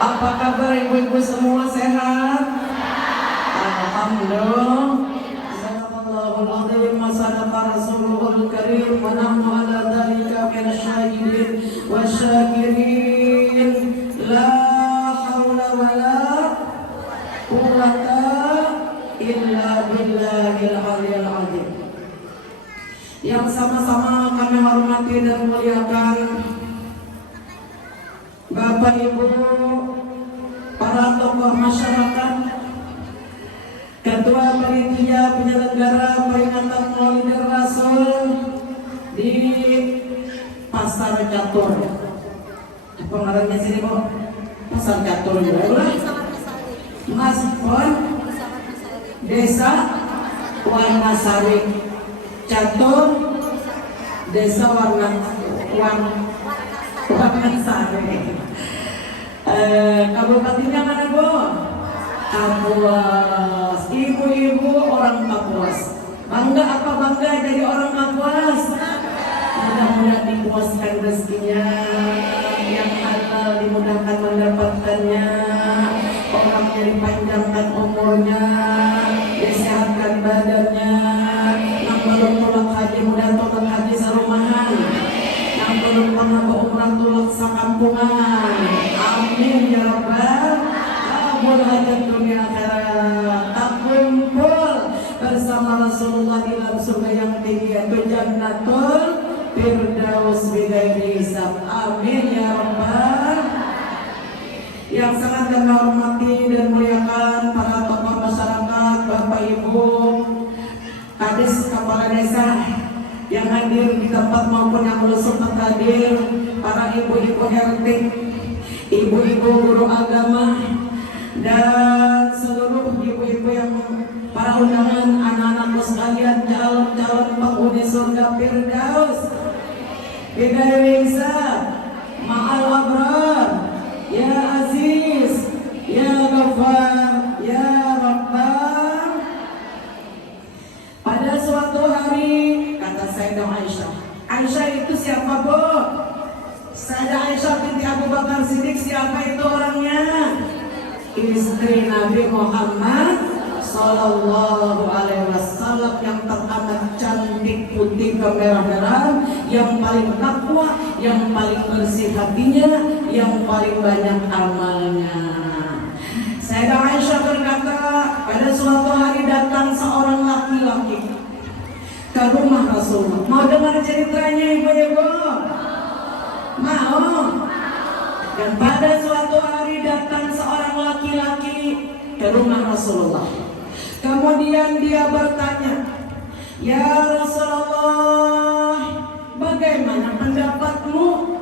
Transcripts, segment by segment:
Apa kabar ibu-ibu semua, sehat? Alhamdulillah. Sadaqallahul azim wa sadaqa rasuluhul karim wa nahnu ala dzalika minasyahidin wasyakirin. La haula wala quwwata illa billahil aliyyil azim. Yang sama-sama kami hormati dan muliakan Bapak Ibu, para tokoh masyarakat, Ketua Panitia Penyelenggara Peringatan Maulid Rasul di Pasar Catur. Pengarangnya sini Bu, Pasar Catur juga. Mas Pon, Desa Wanasari, Catur, Desa Wanasari. Kabupatennya mana Bu? Kapuas. Ibu-ibu orang Kapuas. Bangga apa bangga jadi orang Kapuas? Mudah-mudahan dipuaskan rezekinya, yang halal dimudahkan mendapatkannya, orangnya dipanjangkan umurnya, disehatkan badannya, yang belum pulang haji mudah tolak haji sarumahan, yang belum pernah berumrah tulak sakampungan. Amin ya rabbal kabul hajat dunia akhirat, tak kumpul bersama Rasulullah di dalam surga yang tinggi, yaitu Jannatul Firdaus bighairi hisab. Amin ya rabbal. Yang sangat kami hormati dan muliakan para tokoh masyarakat, Bapak Ibu, Kades Kepala Desa yang hadir di tempat maupun yang belum sempat hadir, para ibu-ibu RT, ibu-ibu guru agama, dan seluruh ibu-ibu yang para undangan, anak-anakku sekalian, calon-calon penghuni surga Firdaus bighairi hisab ma'al abrar, ya Aziz, ya Ghaffar, ya Rabbah. Pada suatu hari, kata Sayyidah Aisyah. Aisyah itu siapa Bu? Sayyidah Aisyah binti Abu Bakar Siddiq. Siapa itu orangnya? Istri Nabi Muhammad Sallallahu Alaihi Wasallam yang teramat cantik, putih kemerah-merahan, yang paling takwa, yang paling bersih hatinya, yang paling banyak amalnya. Sayyidah Aisyah berkata, pada suatu hari datang seorang laki-laki ke rumah Rasulullah. Mau dengar ceritanya ibu-ibu? Mau? Dan pada suatu hari datang seorang laki-laki ke rumah Rasulullah. Kemudian dia bertanya, ya Rasulullah, bagaimana pendapatmu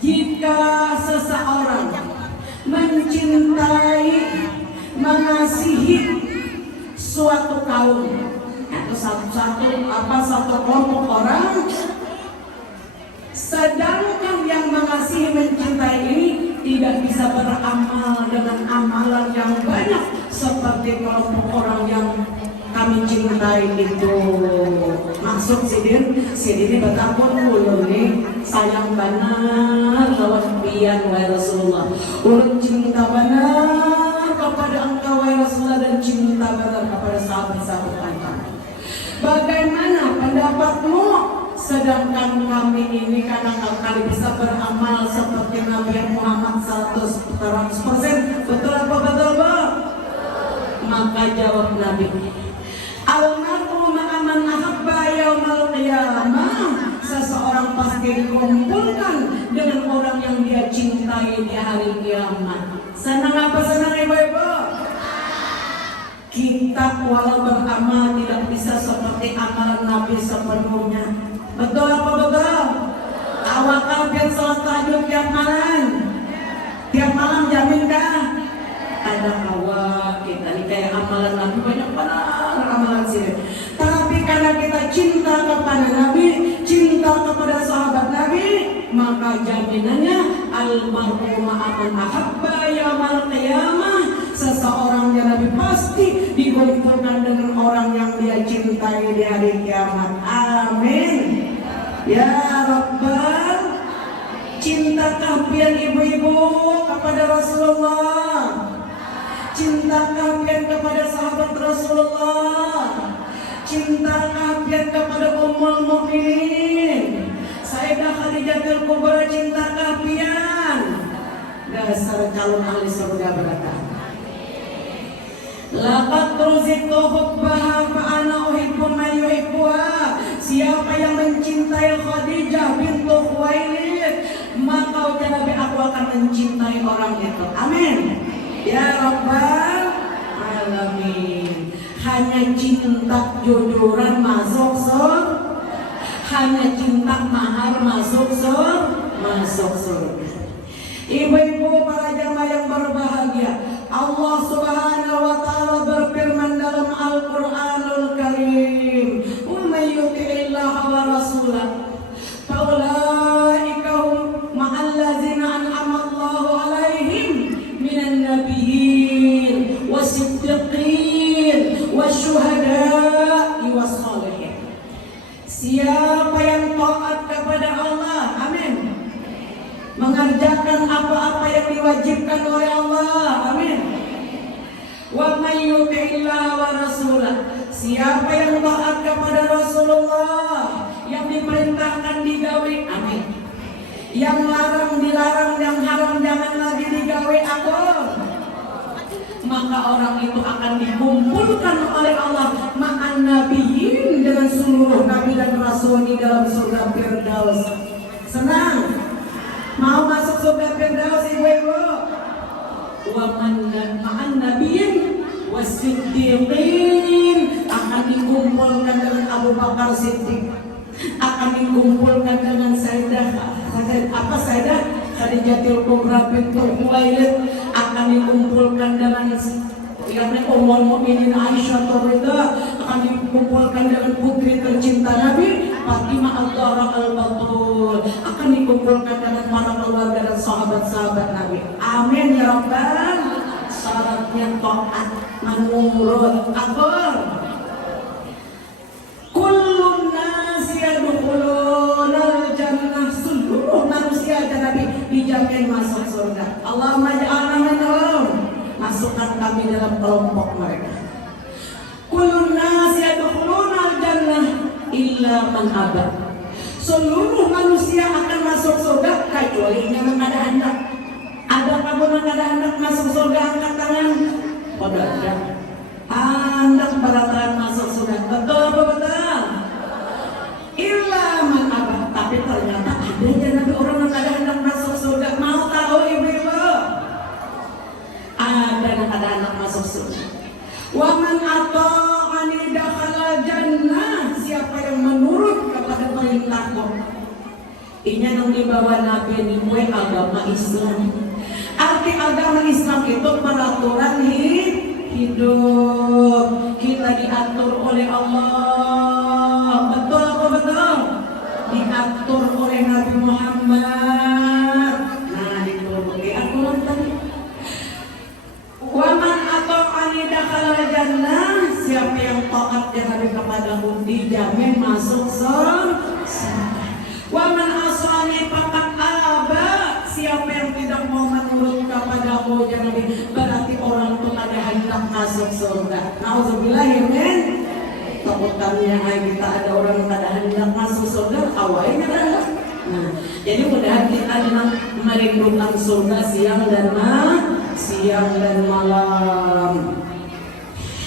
jika seseorang mencintai, mengasihi suatu kaum atau satu kelompok orang, sedangkan yang mengasihi, mencintai ini tidak bisa beramal dengan amalan yang banyak seperti kelompok orang yang kami cintai itu. Maksud sidin betapun ulun nih sayang benar lawan pian wahai Rasulullah. Ulun cinta benar kepada engkau wahai Rasulullah, dan cinta benar kepada sahabat-sahabat engkau. Bagaimana pendapatmu? Sedangkan kami ini kadang-kadang bisa beramal seperti Nabi Muhammad 100%. Betul apa betul Bang? Maka jawab Nabi, Al-mar'u ma'aman ahabba yaumal qiyamah. Seseorang pasti dikumpulkan dengan orang yang dia cintai di hari kiamat. Senang apa senang ibu-ibu? Kita walau beramal tidak bisa seperti amalan Nabi sepenuhnya. Betul apa betul? Tawakal biar sholat tahajud tiap malam. Tiap malam jaminkah? Ada awak kita nih kayak amalan Nabi banyak benar amalan sini. Tapi karena kita cinta kepada Nabi, cinta kepada sahabat Nabi, maka jaminannya al-mar'u ma'aman ahabba yaumal qiyamah. Seseorang yang Nabi pasti dikumpulkan dengan orang yang dia cintai di hari kiamat. Amin. Ya Rabbal, cintakah Kemudian ibu-ibu kepada Rasulullah, cinta kalian kepada sahabat Rasulullah, cinta kalian kepada Ummul Mukminin Sayyidah Khadijatul Kubra, cinta kalian. Dasar calon ahli surga berkata, laqad ruziqtu hubbaha fa ana uhibbu man yuhibbuha. Siapa yang mencintai Khadijah bintu Khuwailid, maka ujar Nabi, aku akan mencintai orang itu. Amin. Ya Rabbal Alamin. Hanya cinta jujuran masuk surga, hanya cinta mahar masuk surga. Ibu-ibu para jamaah yang berbahagia, Allah Subhanahu wa taala berfirman dalam Al-Qur'anul Karim, "Wa may yuti'illaha wa rasulahu fa ulaika hum ma'al ladzina an'ama Allahu 'alaihim minan nabiyyin wasiddiqin wasyuhada'i wassalihin." Siapa yang taat kepada Allah, amin, mengerjakan apa-apa yang diwajibkan oleh Allah, amin. Wa may yuti'illaha wa rasulah, siapa yang taat kepada Rasulullah, yang diperintahkan digawe, amin, yang larang dilarang, yang haram jangan lagi digawe, amin, maka orang itu akan dikumpulkan oleh Allah ma'an nabiyyin, dengan seluruh nabi dan rasul di dalam surga Firdaus. Senang? Mau masuk surga Firdaus ibu-ibu? Wa ma'an nabiyyin wasiddiqin, akan dikumpulkan dengan Abu Bakar Siddiq, akan dikumpulkan dengan Sayyidah Khadijatul Kubra bintu Khuwailid, akan dikumpulkan dengan Ummul Mukminin Aisyah Ridha, akan dikumpulkan dengan putri tercinta Nabi Fatimah Al-Zahra Al-Batul, akan dikumpulkan dengan para keluarga dan sahabat-sahabat Nabi. Amin ya Rabbal. Syaratnya taat, menurut akur. Kullun nasi yadkhulunal jannah, seluruh manusia kata Nabi dijamin masuk surga. Allahumma ja'alna minhum, masukkan kami dalam kelompok mereka. Kullun nasi yadkhulunal jannah illa man aba, seluruh manusia akan masuk surga kecuali yang ada hendak. Ada kamu yang ada hendak masuk surga, angkat tangan. Pada ada hendak bakalan masuk surga, betul apa betul? Illa man aba, tapi ternyata ada yang orang yang ada hendak masuk surga. Mau tahu ibu-ibu? Ada yang ada hendak masuk surga. Wa man ata'ani dakhala jannah, siapa yang menurut kepada perintahku. Ini yang dibawa Nabi ini agama Islam. Arti agama Islam itu peraturan hidup. Kita diatur oleh Allah. Betul apa betul? Diatur oleh Nabi Muhammad. Nah, itu diatur tadi. Waman atau dakhala jannah, siapa yang taat ya Nabi kepadamu dijamin masuk surga. Waman asani faqad aba, siapa yang tidak mau menurut kepadamu ya Nabi, berarti orang itu ada hendak masuk surga. Nauzubillah ya men. Takutannya kita ada orang yang ada hendak masuk surga, awalnya adalah. Nah, jadi mudah kita merindukan surga siang dan malam.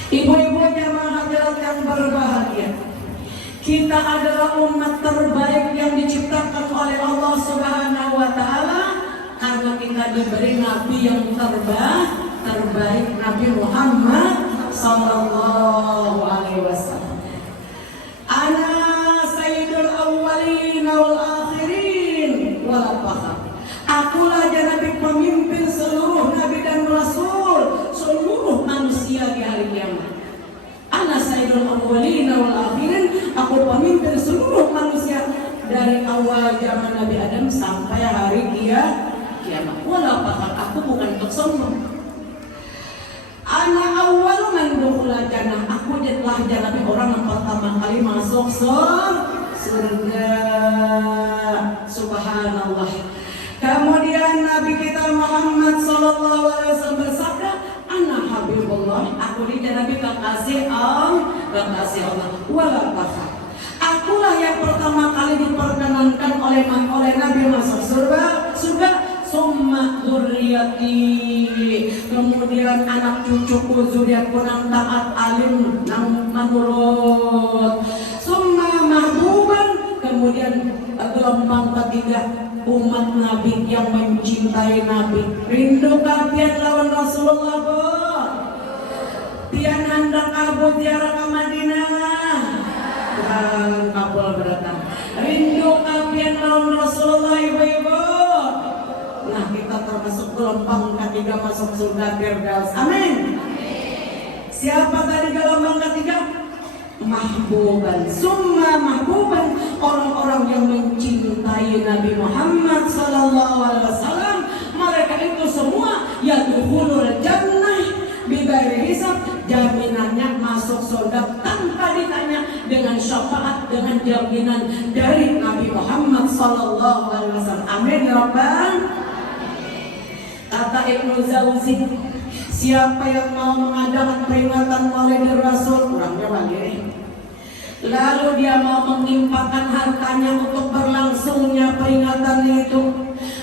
Ibu-ibu jamaah hadirat yang berbahagia, kita adalah umat terbaik yang diciptakan oleh Allah Subhanahu wa taala karena kita diberi nabi yang terbaik, Nabi Muhammad sallallahu alaihi wasallam. Ana sayyidul awwalin wal akhirin wala fakhar. Akulah Nabi, pemimpin seluruh nabi dan rasul, seluruh manusia di hari kiamat. Ana sayyidul awwalin wal akhirin, aku pemimpin seluruh manusia dari awal zaman Nabi Adam sampai hari kiamat. Wala fakhar, aku bukan untuk sombong. Ana awwalu man dukhula jannah, aku adalah Nabi orang yang pertama kali masuk surga. Subhanallah. Kemudian Muhammad sallallahu alaihi wasallam bersabda, "Ana habibullah." Aku ini Nabi kekasih Allah. Wala fakhar. Akulah yang pertama kali diperkenankan oleh Nabi masuk surga. Summa dzurriyyati, kemudian anak cucuku, zuriatku nang taat alim nang manurut. Summa mahbuban, kemudian gelombang ketiga umat Nabi yang mencintai Nabi. Rindu kapian lawan Rasulullah bu. Pian hendak kabut ziarah ke Madinah. Dan kabul berdatang. Rindu kapian lawan Rasulullah ibu-ibu. Nah, kita termasuk gelombang ketiga masuk surga Firdaus. Amin. Siapa tadi gelombang ketiga? Mahbuban. Summa mahbuban, orang-orang yang mencintai Nabi Muhammad sallallahu alaihi wasallam. Mereka itu semua yadkhulul jannah bighairi hisab, jaminannya masuk surga tanpa ditanya, dengan syafaat, dengan jaminan dari Nabi Muhammad sallallahu alaihi wasallam. Amin ya rabbal. Kata Ibnu Jauzi, siapa yang mau mengadakan peringatan Maulid Rasul, kurangnya bagi, lalu dia mau mengimpakkan hartanya untuk berlangsungnya peringatan itu,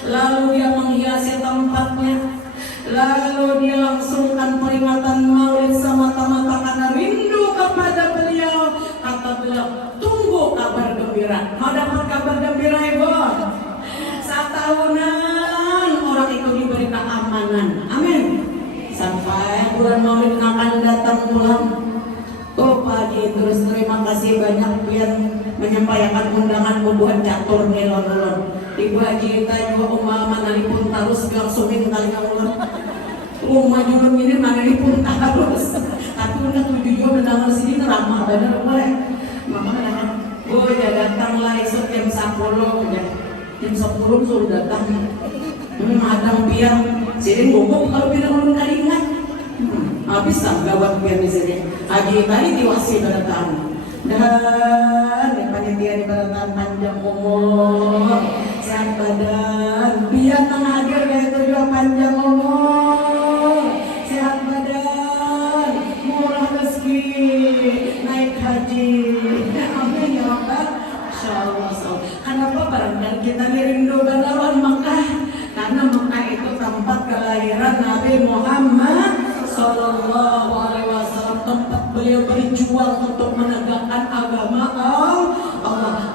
lalu dia menghiasi tempatnya, lalu dia langsungkan peringatan Maulid semata-mata karena rindu kepada beliau. Kata beliau, tunggu kabar gembira. Mau dapat kabar gembira ibu? Satahunan orang itu diberi keamanan. Amin. Sampai bulan Maulid akan datang pulang. Oh pagi terus terima kasih banyak pian menyampaikan undangan buat catur melon-melon. Ibu Haji kita juga umama nalipun tarus langsungin kali ulun. Maju ini nalipun tarus. Tapi udah 7 juga mendengar sini ramah benar boleh. Mama nanya, "Oh ya datanglah esok jam 10 ya." Jam 10 suruh datang. Madang pian sini bobok kalau pindah ulun kalingan. Habis tak gawat pian di sini. Haji tadi diwasi datang. Dan panitia di baratan panjang umur, sehat badan, biar menghadir kayak itu juga panjang umur, sehat badan, murah rezeki, naik haji. Amin ya rabbal. Insyaallah. Kenapa barangkali kita rindu beneran Mekah? Karena Mekah itu tempat kelahiran Nabi Muhammad sallallahu alaihi wasallam, tempat beliau berjuang untuk menegakkan agama Allah.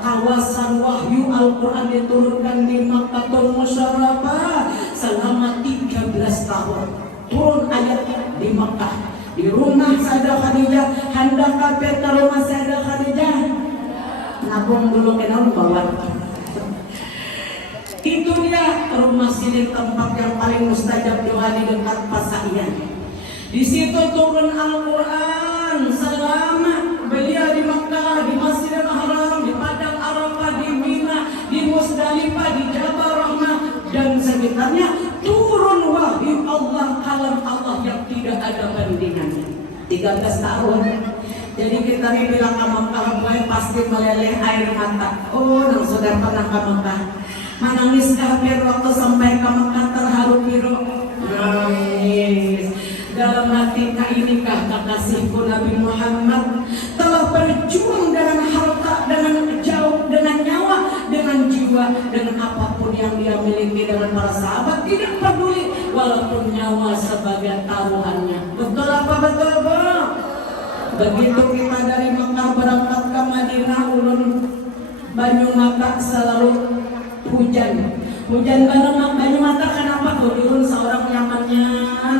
Kawasan wahyu Al-Quran diturunkan di Makkatul Musyarrafah selama 13 tahun. Turun ayat di Makkah, di rumah Sayyidah Khadijah. Hendak kafir ke rumah Sayyidah Khadijah, nabung dulu kenal bawa. Itu dia rumah sini, tempat yang paling mustajab doa di dekat Pasaian. Di situ turun Al-Quran selama beliau di Makkah, di Masjidil Haram, di Padang Arafah, di Mina, di Musdalifah, di Jabal Rahmah dan sekitarnya. Turun wahyu Allah, kalam Allah yang tidak ada bandingannya. 13 tahun. Jadi kita ini bilang ke Makkah, pasti meleleh air mata. Oh, nang sudah pernah ke Makkah. Menangis kafir waktu sampai ke Makkah terharu biru. Nangis. Dalam hati inikah kekasihku Nabi Muhammad telah berjuang dengan harta, dengan jauh, dengan nyawa, dengan jiwa, dengan apapun yang dia miliki, dengan para sahabat tidak peduli, walaupun nyawa sebagai taruhannya. Betul apa betul Bang? Begitu kita dari Mekah berangkat ke Madinah, ulun Banyu Mata selalu hujan Banyu Mata. Kenapa? Ulun seorang nyamannya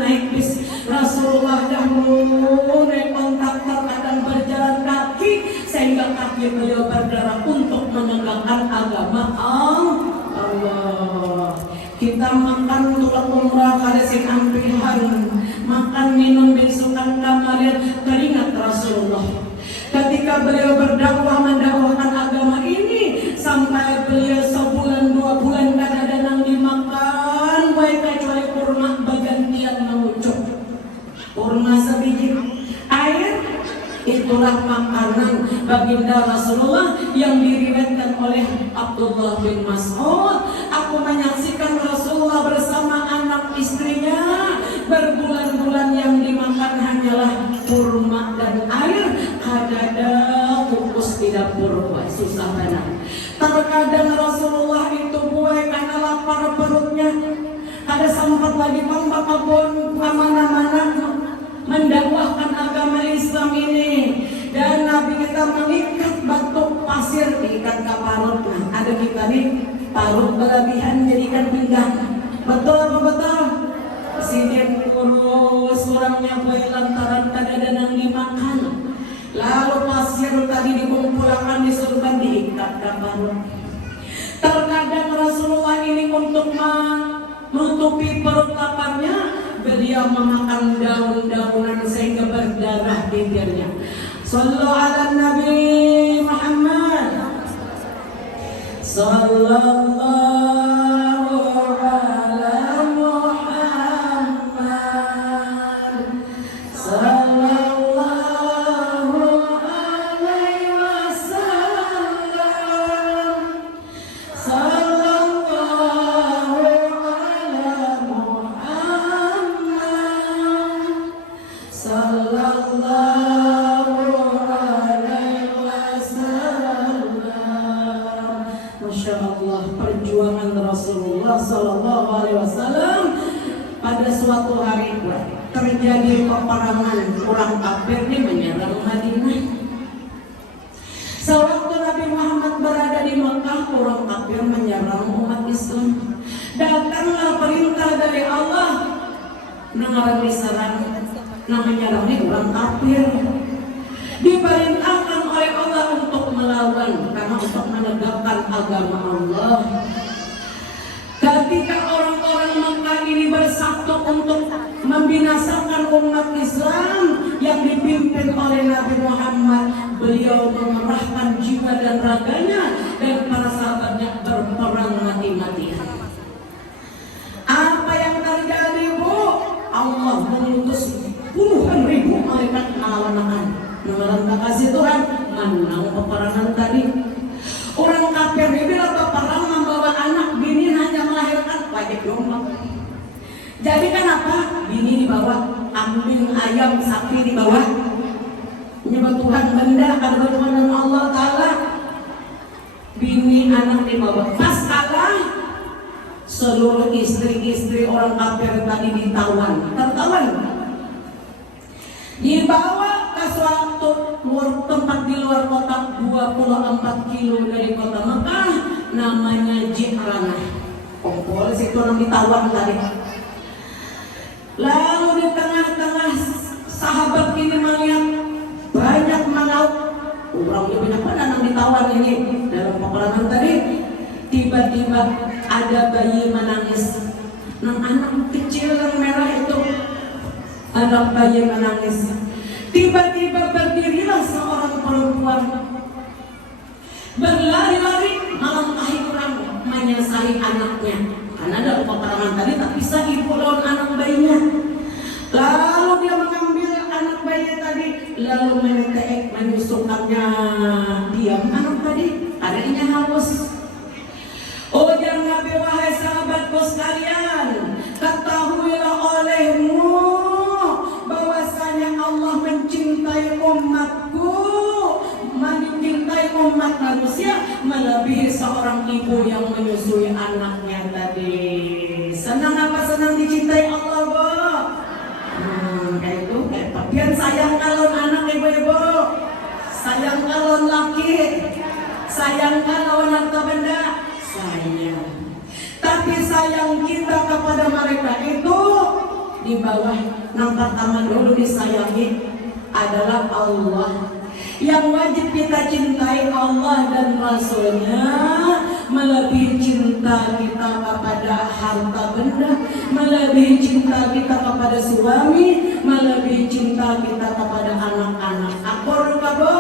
naik bis. Rasulullah dahulu naik kontak terkadang berjalan kaki sehingga kaki beliau berdarah untuk menegakkan agama Allah. Kita makan tulang umrah kada sing ampihan, makan minum besukan kamalir, teringat Rasulullah ketika beliau berdakwah mendakwahkan agama ini sampai beliau sebulan 2 bulan kada ada nang dimakan baik kecuali kurma bagantian mengucuk. Kurma sebiji air itulah makanan baginda Rasulullah yang diriwayatkan oleh Abdullah bin Mas'ud. Aku menyaksikan Rasulullah Rasulullah bersama anak istrinya, berbulan-bulan yang dimakan hanyalah kurma dan air. Kadada kukus di dapur, susah banget. Terkadang Rasulullah itu buai karena lapar perutnya. Ada sempat lagi membakabon kemana-mana mendakwahkan agama Islam ini. Dan Nabi kita mengikat batu pasir, diikat ke parut. Nah, ada kita nih parut berlebihan jadikan pinggang. Betul apa betul? Presiden kurus, orangnya bayi lantaran kadada yang dimakan. Lalu pasir tadi dikumpulkan di surga diikat ke parut. Terkadang Rasulullah ini untuk menutupi perut laparnya, beliau memakan daun-daunan sehingga berdarah bibirnya. Sallu ala Nabi Muhammad. Sallallahu ala Muhammad. Sallallahu alaihi wasallam. Sallallahu ala Muhammad. Sallallahu perjuangan Rasulullah Sallallahu Alaihi Wasallam. Pada suatu hari terjadi peperangan, orang kafir ini menyerang Madinah. Sewaktu Nabi Muhammad berada di Mekah, orang kafir menyerang umat Islam. Datanglah perintah dari Allah, mengarang diserang, namanya orang kafir. Diperintahkan oleh Allah untuk melawan, karena untuk menegakkan agama Allah. Ketika orang-orang Mekah ini bersatu untuk membinasakan umat Islam yang dipimpin oleh Nabi Muhammad, beliau mengerahkan jiwa dan raganya dan para sahabatnya berperang mati-matian. Apa yang terjadi, Bu? Allah mengutus puluhan ribu malaikat melawan. Menurut kasih Tuhan, menang peperangan tadi. Orang kafir ini bila peperang membawa anak, bini hanya melahirkan wajib domba. Jadi kan apa? Bini dibawa, kambing, ayam, sapi dibawa. Menyebut Tuhan benda karena dengan Allah Ta'ala. Bini anak dibawa. Pas kalah, seluruh istri-istri orang kafir tadi ditawan. Tertawan. Dibawa ke suatu tempat di luar kota 24 kilo dari kota Mekah, namanya Ji'ranah. Kompol situ orang ditawan tadi. Lalu di tengah-tengah sahabat ini melihat banyak melaut. Orangnya banyak penanam ditawan ini dalam peperangan tadi. Tiba-tiba ada bayi menangis. Anak kecil yang merah itu, anak bayi menangis. Tiba-tiba berdirilah seorang perempuan, berlari-lari melangkahi orang menyelesaikan anaknya. Karena dalam peperangan tadi tak bisa ibu lawan anak bayinya. Lalu dia mengambil anak bayi tadi, lalu menyusukannya. Diam anak tadi, adanya haus. Ujar Nabi, wahai sahabatku sekalian, ketahuilah olehmu bahwasanya Allah mencintai umatku, mencintai umat manusia melebihi seorang ibu yang menyusui anaknya tadi. Senang apa senang dicintai Allah, Bu? Kayak itu, kayak bagian sayang kalon anak ibu-ibu, sayang kalon laki, sayang kalon harta benda, sayang. Tapi sayang kita kepada mereka itu di bawah. Yang pertama dulu disayangi adalah Allah. Yang wajib kita cintai Allah dan Rasulnya melebihi cinta kita kepada harta benda, melebihi cinta kita kepada suami, melebihi cinta kita kepada anak-anak. Akur kabo.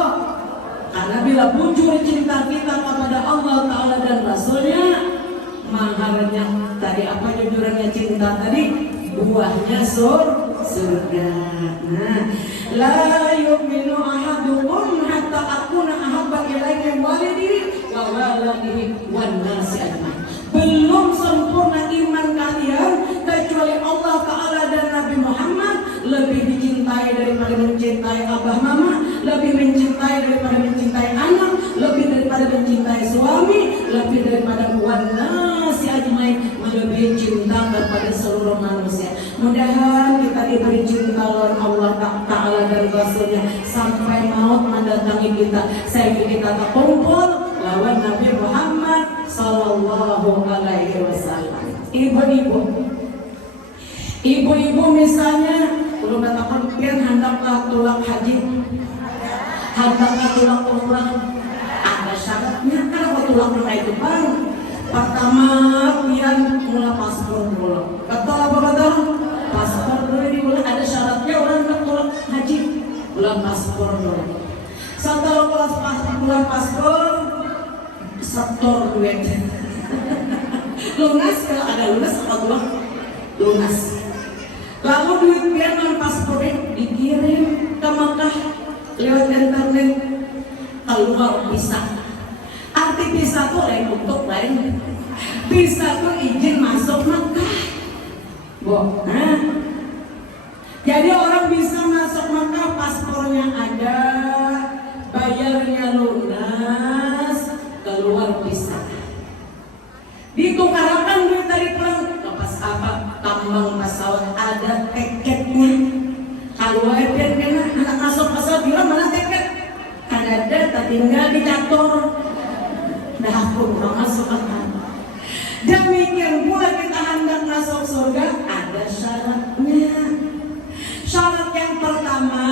Karena bila bujur cinta kita kepada Allah Ta'ala dan Rasulnya, maharnya tadi apa jujurannya cinta tadi? Buahnya surga. Nah, la yu'minu ahadukum hatta akuna ahabba ilaihi walidi wa waladihi wan nasi ajmain. Belum sempurna iman kalian oleh Allah Ta'ala dan Nabi Muhammad lebih dicintai daripada mencintai abah mama, lebih mencintai daripada mencintai anak, lebih daripada mencintai suami, lebih daripada wana si ajmain, melebihi cinta kepada seluruh manusia. Mudah-mudahan kita diberi cinta oleh Allah Ta'ala dan Rasulnya sampai maut mendatangi kita, sehingga kita terkumpul lawan Nabi Muhammad Sallallahu Alaihi Wasallam. Ibu-ibu misalnya belum datang pian hendaklah tulak haji, hendaklah tulak umrah. Ada syaratnya. Kenapa tulak umrah itu bang? Pertama pian mula paspor dulu. Betul apa betul? Paspor dulu diulang. Ada syaratnya orang nak tulak haji, ulang paspor dulu. Setelah ulang paspor, setor duit. Lunas, kalau ada lunas apa tulak? Lunas. Lalu duit pian non paspornya dikirim ke Makkah lewat internet, keluar visa. Arti visa itu lain untuk lain. Visa itu izin masuk Makkah. Jadi orang bisa masuk Makkah, paspornya ada, bayarnya lunas, keluar visa. Ditukarakan duit dari pulang ke pas apa tambang pesawat ada tiketnya. Kalau pian kena anak masuk pesawat bilang mana tiket? Kan ada, tak tinggal dicatur. Dah aku masuk akal. Demikian pula kita hendak masuk surga ada syaratnya. Syarat yang pertama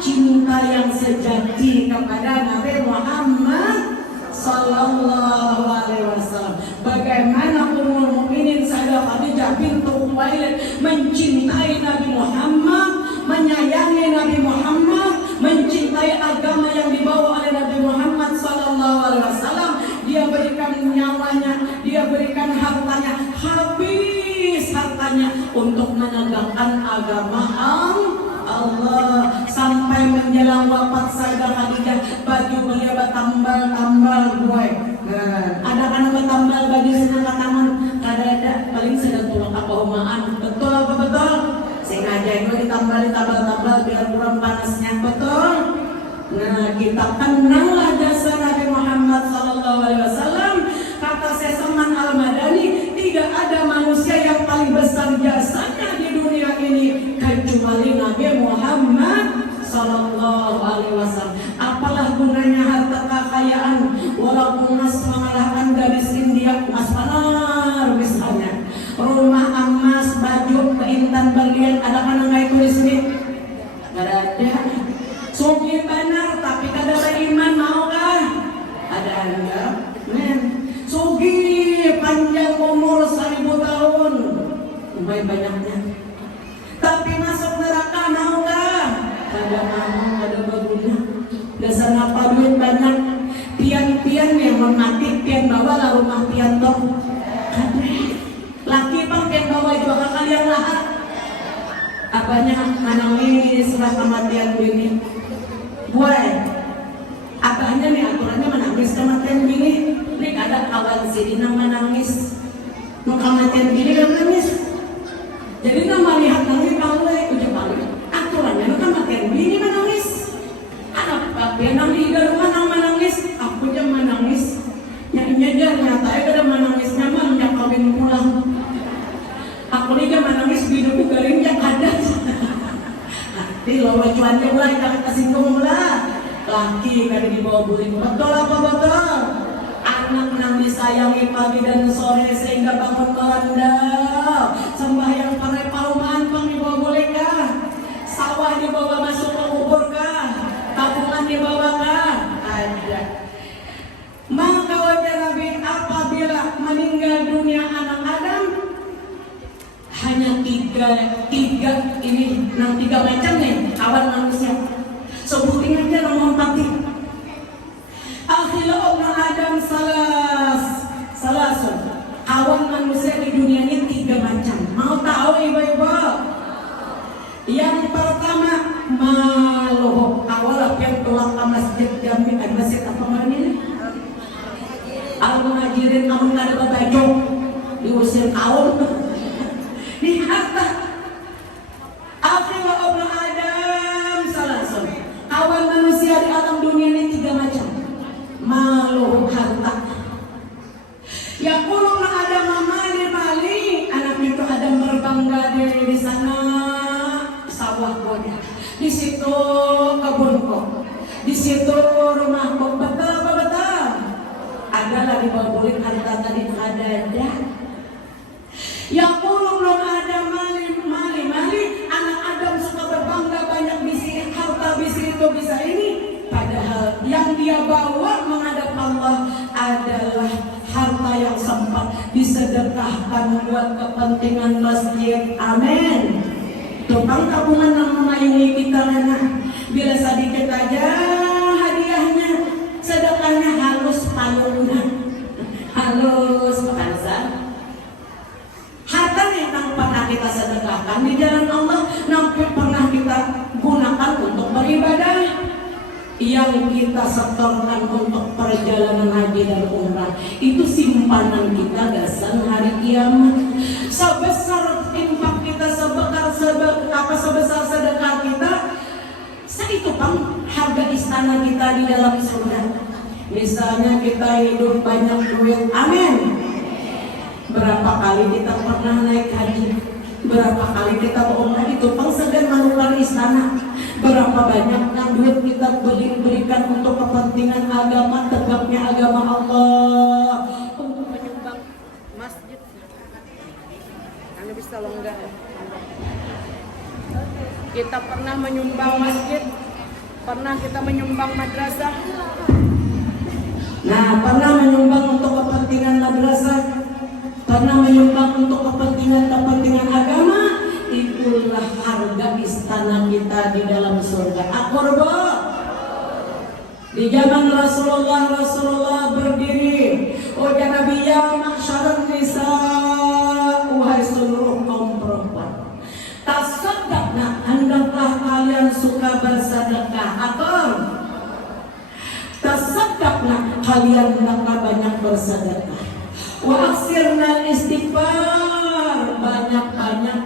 cinta yang sejati kepada Nabi Muhammad Sallallahu Alaihi Wasallam. Bagaimana Ummul Mukminin Sayyidah Khadijah bintu Khuwailid mencintai Nabi Muhammad, menyayangi Nabi Muhammad, mencintai agama yang dibawa oleh Nabi Muhammad Sallallahu Alaihi Wasallam. Dia berikan nyawanya, dia berikan hartanya, habis hartanya untuk menegakkan agama Allah. Sampai menjelang wafat Sayyidah Khadijah, baju beliau bertambal-tambal gue. Ada kan bertambal baju senang tangan, ada paling sedang tulang apa umaan. Betul apa betul? Sengaja itu ditambal-tambal biar kurang panasnya, betul? Nah, kita kenanglah jasa Nabi Muhammad Sallallahu Alaihi Wasallam. Kata Seseman Al-Madani, tidak ada manusia yang paling besar jasanya di dunia ini kecuali Nabi Muhammad Sallallahu Alaihi Wasallam. Apalah gunanya harta kekayaan walaupun emas mengalahkan gadis India, emas panar misalnya, rumah emas, baju, keintan berlian, ada kan nggak tulis nih? Gak ada. Sugi benar tapi kada beriman, maukah? Ada enggak? Sugi panjang umur 1000 tahun, banyaknya. Tapi masuk neraka maukah? Kada mau, kada berguna. Dasar apa duit banyak? Pian-pian yang mati, pian bawa lah rumah pian toh. Laki pang pian bawa juga kalian lahat. Apanya menangis setelah kematian ini? Buat apanya nih aturannya menangis kematian gini? Nih ada kawan sini yang menangis, mau kematian gini kan menangis. Jadi nama lihat nangis kalau udah balik aturannya kematian gini menangis. Anak papi nang di rumah nang menangis, aku aja menangis. Nyanyinya dia nyata ada menangis nyaman yang kawin pulang. Aku aja menangis bidu garingnya ada. Di lawan cuannya mulai jangan kesinggung lah. Laki kada dibawa buling. Betul apa betul? Anak nang disayangi pagi dan sore sehingga bangun melanda. Sembahyang pakai paruman pang dibawa boleh kah? Sawah dibawa masuk ke kubur kah? Tabungan dibawa kah? Ada. Maka wajah Nabi apabila meninggal dunia anak Adam hanya tiga ini, nang tiga macam nih awan manusia. Sebutin aja nomor 4. Akhirnya orang Adam salasun. Awan manusia di dunia ini 3 macam. Mau tahu ibu-ibu? Yang pertama maluh. Awal yang pulang ke masjid Jami, masjid apa namanya? Al-Muhajirin, kamu nggak ada baju, diusir kaum. Ini bawa menghadap Allah adalah harta yang sempat disedekahkan buat kepentingan masjid. Amin. Topang tabungan yang mengayomi kita nana. Bila sedikit aja hadiahnya, sedekahnya halus payungnya, halus pansan. Harta yang pernah kita sedekahkan di jalan Allah, namun pernah kita gunakan untuk beribadah, yang kita setorkan untuk perjalanan haji dan umrah, itu simpanan kita gasan hari kiamat. Sebesar infak kita, sebesar sedekah kita, itu pang harga istana kita di dalam surga. Misalnya kita hidup banyak duit, amin. Berapa kali kita pernah naik haji, berapa kali kita berumrah, itu pang segan menukar istana. Berapa banyak yang duit kita berikan untuk kepentingan agama, tegaknya agama Allah, untuk menyumbang masjid. Anda bisa longgak. Kita pernah menyumbang masjid, pernah kita menyumbang madrasah. Nah, pernah menyumbang untuk kepentingan madrasah, pernah menyumbang untuk kepentingan agama. Itulah harga istana kita di dalam surga. Akurba. Di zaman Rasulullah berdiri, oh ya Nabi, ya masyarakat nisa, wahai seluruh kaum perempuan, tasaddaqna, hendaklah kalian suka bersedekah. Atur. Tasaddaqna, kalian hendaklah banyak bersedekah. Wa aksirna istighfar, banyak-banyak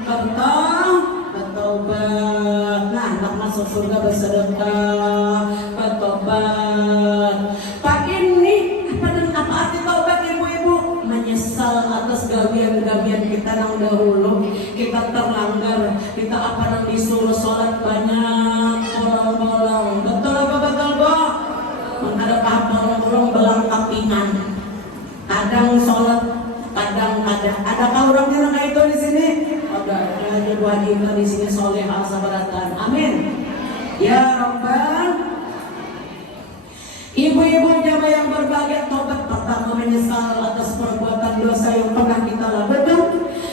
bertobat. Nah, hendak masuk surga bersedekah, bertobat. Pak ini apa arti taubat, ibu-ibu? Menyesal atas gawian-gawian kita yang dahulu. Kita terlanggar, kita yang disuruh sholat banyak, bolong-bolong. Betul apa betul, Bu? Menghadap bolong-bolong belang kapingan. Kadang sholat, kadang. Adakah orangnya kayak itu di sini? Ada dua kita di sini soleh sabaratan. Amin. Ya Rabbal. Ibu-ibu jamaah yang berbahagia, tobat pertama menyesal atas perbuatan dosa yang pernah kita lakukan.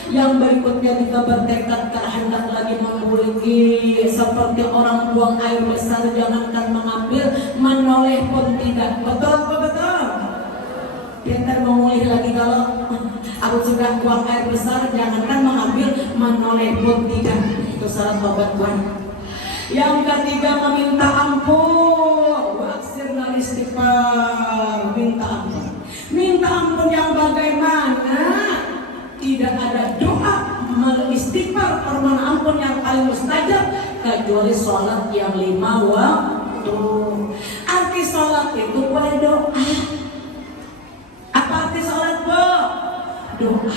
Yang berikutnya kita bertekad hendak lagi memiliki seperti orang buang air besar, jangankan mengambil, menoleh pun tidak. Betul apa betul? Kita memulih lagi kalau aku sudah buang air besar, jangankan mengambil, menoleh pun tidak. Itu syarat tobat Tuhan. Yang ketiga meminta ampun, waksirna istighfar, minta ampun. Minta ampun yang bagaimana? Tidak ada doa istighfar permohonan ampun yang paling mustajab kecuali sholat yang 5 waktu. Arti sholat itu doa. Apa arti sholat, Bu? Doa.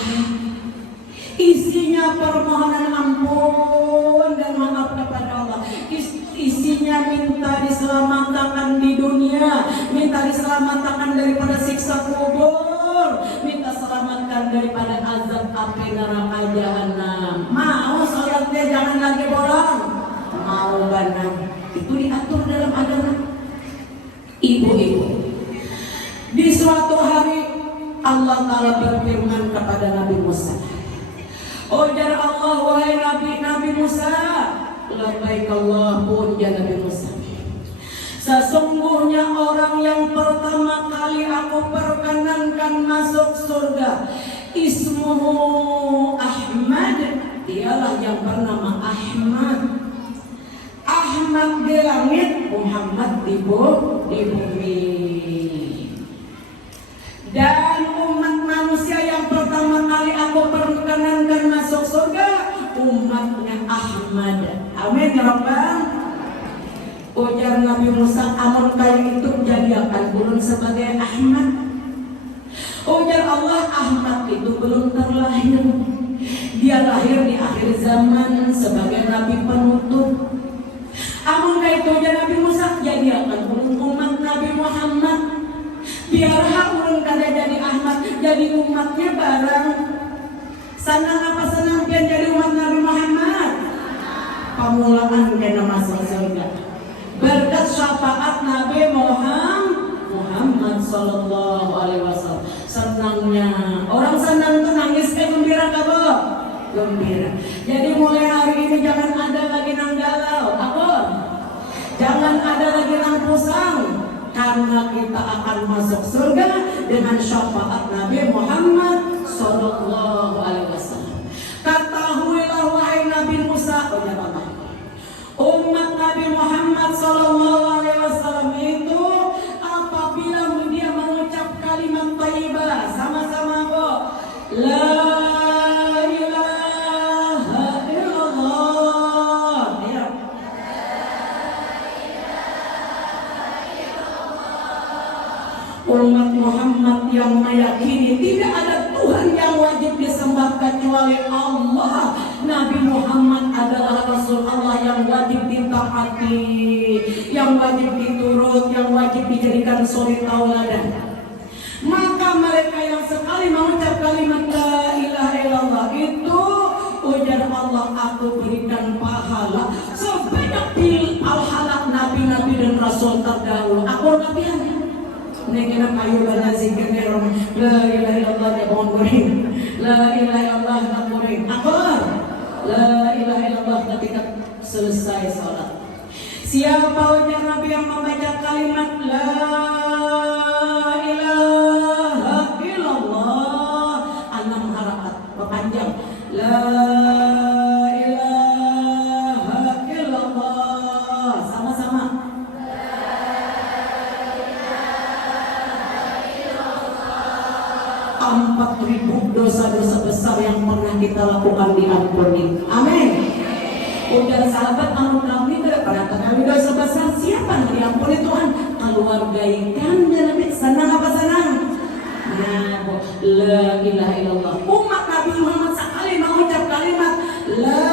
Isinya permohonan ampun dan maaf kepada Allah. Isinya minta diselamatkan di dunia, minta diselamatkan daripada siksa kubur, minta selamatkan daripada azab api neraka jahanam. Mau sholatnya jangan lagi bolong, mau benar. Itu diatur dalam agama. Ibu-ibu, di suatu hari Allah Ta'ala berfirman kepada Nabi Musa, ujar Allah, wahai Nabi Musa, labbaik Allahumma ya Nabi Musa, sesungguhnya orang yang pertama kali aku perkenankan masuk surga, ismuhu Ahmad, dialah yang bernama Ahmad. Ahmad di langit, Muhammad di bumi. Dan umat manusia yang pertama kali aku perkenankan masuk surga, umatnya Ahmad. Amin ya Rabbal. Ujar Nabi Musa, amun kaya itu jadi akan turun sebagai Ahmad. Ujar Allah, Ahmad itu belum terlahir. Dia lahir di akhir zaman sebagai Nabi penutup. Amun kaya itu ujar Nabi Musa, jadi akan turun umat Nabi Muhammad. Biar haulun kada jadi Ahmad, jadi umatnya barang. Senang apa senang pian jadi umat Nabi Muhammad? Pamulaan kena masuk surga berkat syafaat Nabi Muhammad. Sallallahu Alaihi Wasallam. Senangnya orang senang tuh nangis gembira apa? Gembira. Jadi mulai hari ini jangan ada lagi nang galau, apa? Jangan ada lagi nang pusang, karena kita akan masuk surga dengan syafaat Nabi Muhammad Sallallahu Alaihi Wasallam. Ketahuilah wahai Nabi Musa, umat Nabi Muhammad Sallallahu Alaihi Wasallam itu apabila dia mengucap kalimat thayyibah, sama-sama kok, la ilaha illallah, ya. Umat Muhammad yang meyakini tidak ada Tuhan yang wajib disembah kecuali Allah. Nabi Muhammad adalah Rasul Allah yang wajib ditaati, yang wajib diturut, yang wajib dijadikan suri tauladan. Maka mereka yang sekali mengucap kalimat la ilaha illallah itu, ujar Allah, aku berikan pahala sebanyak bil al-halak nabi-nabi dan rasul terdahulu. Aku nabian Nekena kayu bana zikir nerom la ilaha illallah ya bangun kuring, la ilaha illallah nak kuring. Apa? La ilaha illallah ketika selesai salat. Siapa ujar Nabi yang membaca kalimat la ilaha illallah 6 harakat berpanjang, la ilaha illallah, sama-sama 4.000 dosa-dosa besar yang pernah kita lakukan diampuni. Amin. Udah sahabat anu kami daripada kami dosa besar, siapa yang diampuni Tuhan? Keluarga ikan Nabi. Senang apa senang? Nah, la ilaha illallah. Umat Nabi Muhammad sekali mengucap kalimat la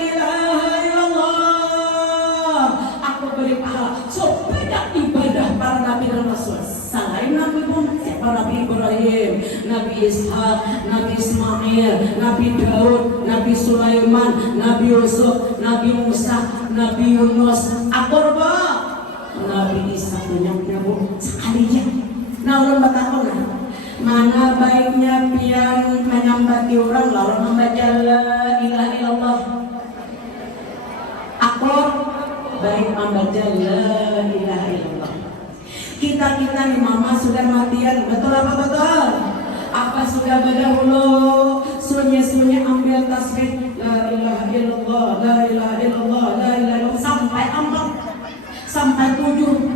ilaha illallah, aku beri pahala sebanyak ibadah para nabi dan rasul. Selain Nabi Muhammad, siapa? Nabi Ibrahim, Nabi Ishak, Nabi Ismail, Nabi Daud, Nabi Sulaiman, Nabi Yusuf, Nabi Musa, Nabi Yunus, Akorba, Nabi Isa, banyaknya bu, sekalinya. Nah, orang bertahun mana baiknya pian menyambati orang lalu membaca la ilaha illallah. Akor baik membaca la ilaha illallah. Kita nih mama sudah matian, betul apa betul? Apa sudah berdahulu sunyi ambil tasbih la ilaha illallah, la ilaha illallah, la ilaha illallah sampai 70.000.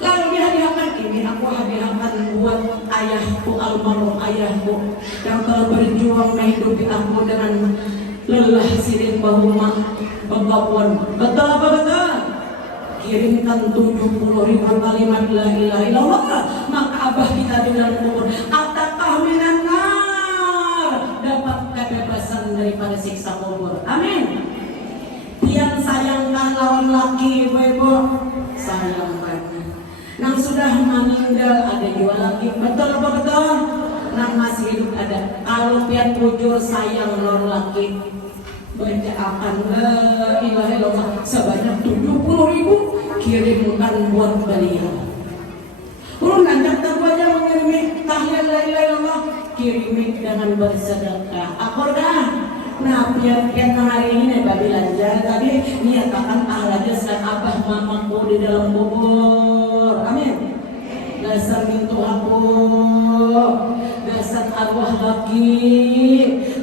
Lalu dihadiahkan, ini aku hadiahkan buat ayahku, almarhum ayahku yang telah berjuang menghidupi aku dengan lelah sirih bahu babon. Betul apa betul? Kirimkan 70.000 kalimat la ilaha illallah, maka abah kita di dalam kubur atakah minan nar, dapat kebebasan daripada siksa kubur. Amin. Tiang sayangkan lawan laki ibu-ibu, sayangkan. Nang sudah meninggal ada jual lagi, betul apa betul? Nang masih hidup ada. Kalau pian bujur sayang lawan laki, baca akan la ilaha illallah sebanyak 70.000, kirimkan buat beliau. Urun nanti terbaca mengirimi tahlil la ilaha illallah, kirimi dengan bersedekah. Akordah. Nah, pian hari ini babi lanjut tadi niatakan ahlaknya saat abah mamaku di dalam kubur. Amin. Dasar mintu aku, dasar arwah laki,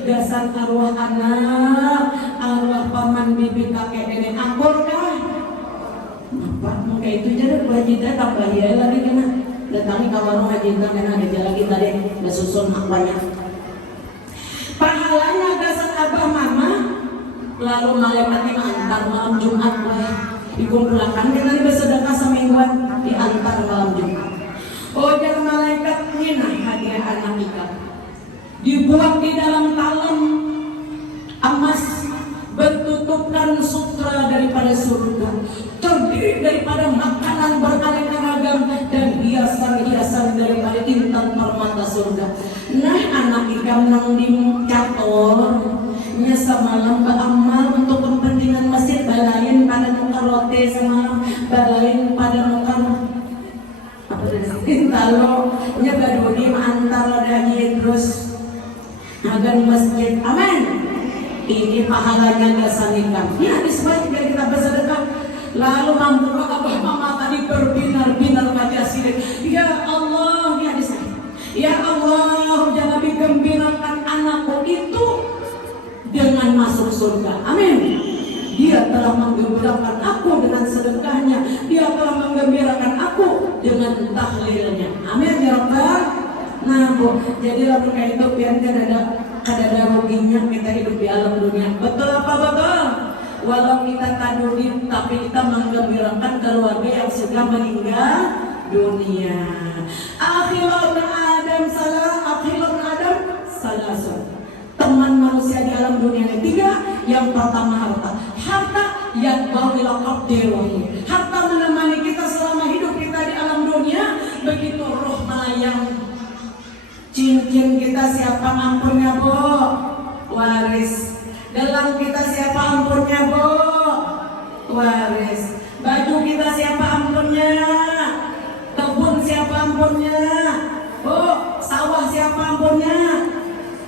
dasar arwah anak, arwah paman bibi kakek nenek. Akordah. Apa? Mungkin itu jadi kewajiban tambah ya lagi kena. Datangi kawan ngajintan kena ada lagi tadi bersusun hak banyak. Pahalanya dasar abah mama, lalu malaikat yang antar malam Jumat dikumpulkan dengan bersedekah semingguan diantar malam Jumat. Oh jangan malaikat nina hadiah anak ikat dibuat di dalam talam emas bertutupkan sutra daripada surga, terdiri daripada makanan beraneka ragam dan hiasan-hiasan daripada intan permata surga. Nah anak ikam nang dicator nya semalam beramal untuk kepentingan masjid, balain pada muka rote semalam, balain pada muka Intalo nya gaduni antara dagi terus agan masjid. Amin. Ini pahalanya gasanikam. Ya disebut biar kita bersedekah. Lalu membuka abah mama tadi berbinar-binar wajah sirik. Ya Allah, ya disebut. Ya Allah, jangan digembirakan anakku itu dengan masuk surga. Amin. Dia telah menggembirakan aku dengan sedekahnya. Dia telah menggembirakan aku dengan tahlilnya. Amin ya Rabbal. Nah Bu, jadi lalu kayak itu biar ada ruginya kita hidup di alam dunia. Betul apa betul? Walau kita tak dunia, tapi kita menggembirakan keluarga yang sudah meninggal dunia. Akhirul Adam salah. Teman manusia di alam dunia ini tiga. Yang pertama harta yang bawila qabdiruhi. Harta menemani kita selama hidup kita di alam dunia. Begitu roh melayang, cincin kita siapa ampunnya Bu? Waris. Gelang kita siapa ampunnya Bu? Waris. Baju kita siapa ampunnya? Kebun siapa ampunnya? Bu, sawah siapa ampunnya?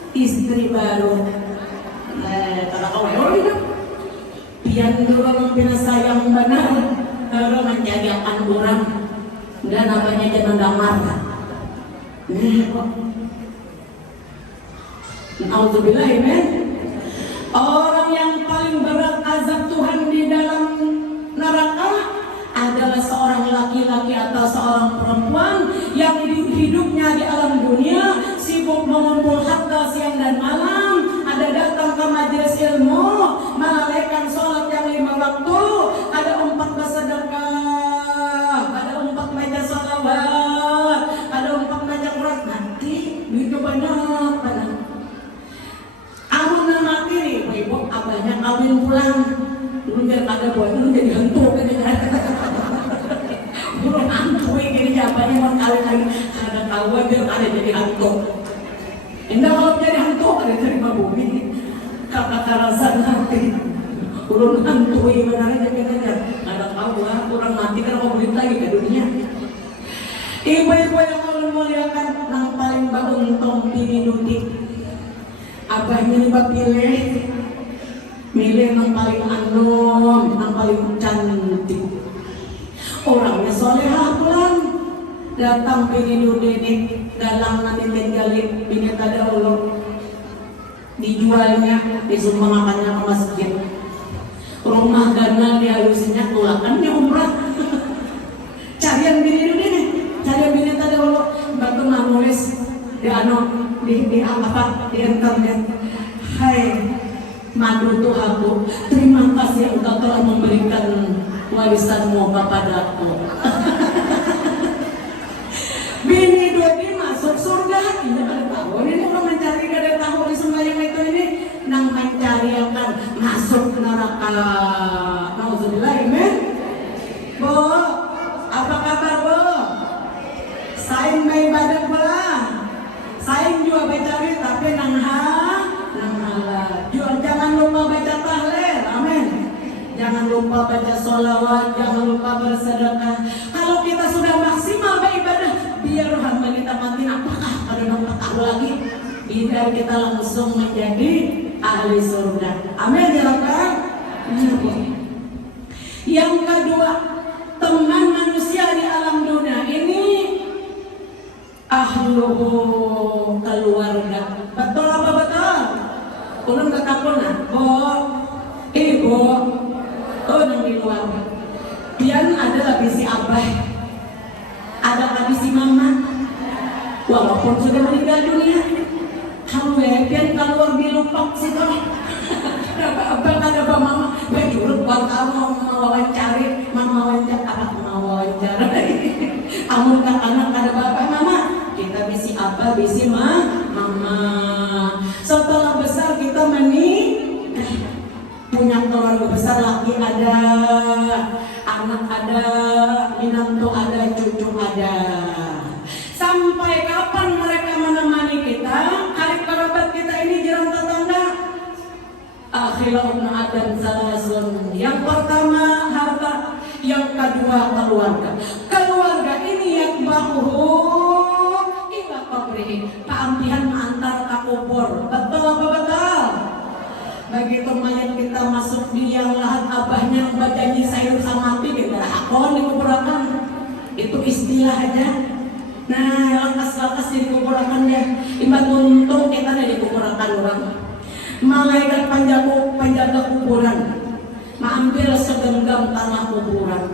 Istri baru. Kata kau itu pian dulu membina sayang benar, lalu menjadikan orang dan namanya jangan damar. Alhamdulillah ini orang yang paling berat azab Tuhan di dalam neraka adalah seorang laki-laki atau seorang perempuan yang hidupnya di alam dunia sibuk mengumpul harta siang dan malam, ada datang ke majelis ilmu, menunaikan sholat yang 5 waktu, ada 4 bersedekah, ada 4 baca sholawat, ada 4 baca Quran. Nanti itu banyak. Amun mati nih, ibu abahnya kawin pulang, lu biar ada buat lu jadi hantu kan? Burung hantu gini apanya mau kawin lagi, ada kawan biar ada jadi hantu. Indah kalau jadi hantu ada terima bumi, kakak karasan nanti. Burung hantu gimana aja katanya, ada kawan kurang mati kan mau beli lagi ke dunia. Ibu-ibu yang memuliakan yang paling beruntung pilih dudik. Abahnya juga milih yang paling anom, yang paling cantik. Orangnya solehah pulang, datang pilih dudik, dalam nanti tinggalin bini tada ulur, dijualnya, disumbangkannya ke masjid. Rumah gana dihalusinnya tulakannya umrah. Carian bini dudik nih, carian bini tada ulur, batu nulis di di apa di internet. Hai madu Tuhanku, terima kasih engkau telah memberikan warisanmu kepadaku. Bini dua ini masuk surga. Ini ada tahu ini mau mencari kada tahu di sembahyang itu ini nang mencari akan masuk neraka. Nauzubillah. Amin. Bu, apa kabar Bu? Sain baik badan belah. Sain juga baca tapi nang halal. Jangan lupa baca tahlil, amin. Jangan lupa baca sholawat, jangan lupa bersedekah. Kalau kita sudah maksimal beribadah, biar hamba kita mati apakah pada nomor tahu lagi, biar kita langsung menjadi ahli surga. Amin ya Rabbal. Yang kedua, teman manusia di alam dunia ini ahluhu keluarga. Betul apa betul? Ulun katakan, ibu, yang di luar. Pian adalah bisi abah, ada bisi mama. Walaupun sudah meninggal dunia, kamu pian keluar di lupak sih toh. Abang ada apa mama? Bejurut buat kamu mewawancari, mewawancara. Amun kan anak ada bapak mama, kita bisi abah, bisi mama. Setelah besar kita punya keluarga besar, laki ada, anak ada, minantu ada, cucu ada. Sampai kapan mereka menemani kita? Karib kerabat kita ini jiran tetangga. Akhirul Adam salasun. Yang pertama harta, yang kedua keluarga. Keluarga ini yang bahu bismillah aja. Nah, lakas-lakas jadi kukurakan dia. Imbat untung kita dari kukurakan orang. Malaikat penjaga kuburan mengambil segenggam tanah kuburan.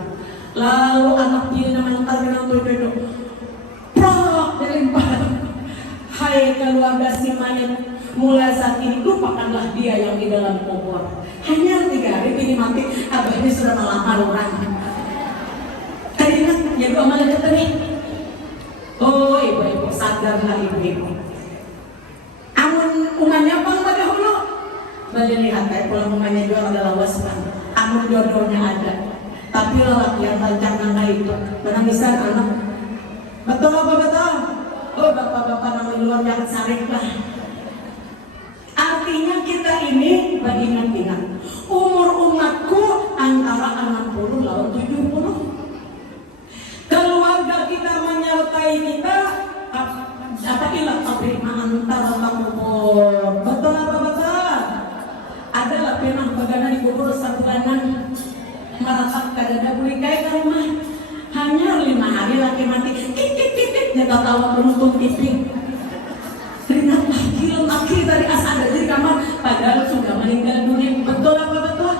Lalu anak dia namanya terkenal itu prok dilempar. Hai keluarga si mayat, mulai saat ini lupakanlah dia yang di dalam kubur. Hanya 3 hari ini mati, abahnya sudah melamar orang. Tadi ingat ya dua malaikat tadi. Oh ibu-ibu, sadarlah ibu-ibu. Amun umanya bang dahulu, balik lihat ya pulang umanya jual adalah wasman. Amun jodohnya ada, tapi lelaki yang tancap nangka itu menangisan anak. Betul apa betul? Oh bapak-bapak nama luar yang sarik lah. Artinya kita ini ingat-ingat umur umatku antara 60 lawan 70. Keluarga kita menyertai kita apa ilah terima antara umur. Betul apa betul? Adalah pernah bagaimana di kubur satu kanan merasak kadada buli kayak ke rumah. Hanya 5 hari laki mati. Kik nyata tawa penonton TV. Ternyata laki dari asal ada di kamar padahal sudah meninggal dunia. Betul apa betul?